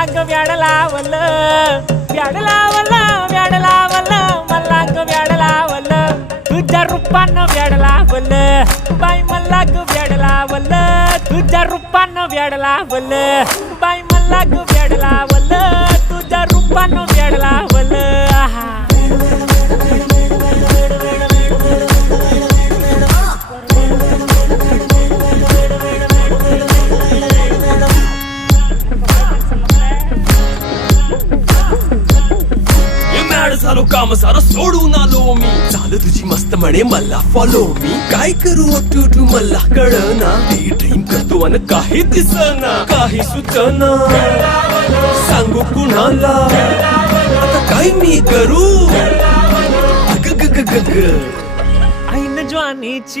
मला ग व्याड लावलं, व्याड लावलं, व्याड लावलं, मला ग व्याड लावलं, तुझ्या रूपानं व्याड लावलं बाई, मला ग व्याड लावलं, तुझ्या रूपानं व्याड लावलं बाई, मला ग व्याड लावलं, तुझ्या रूपानं व्याड लावलं. आहा झालो काम सारं सोडून आलो मी, झालं तुझी मस्त म्हणे मला फॉलो मी, काय करू टू मला कळना, ड्रीम करतो अन काही दिसना, काही सुचना, सांगू कुणाला आता काय मी करू, अग ग ग ग ग ऐन ज्वानीची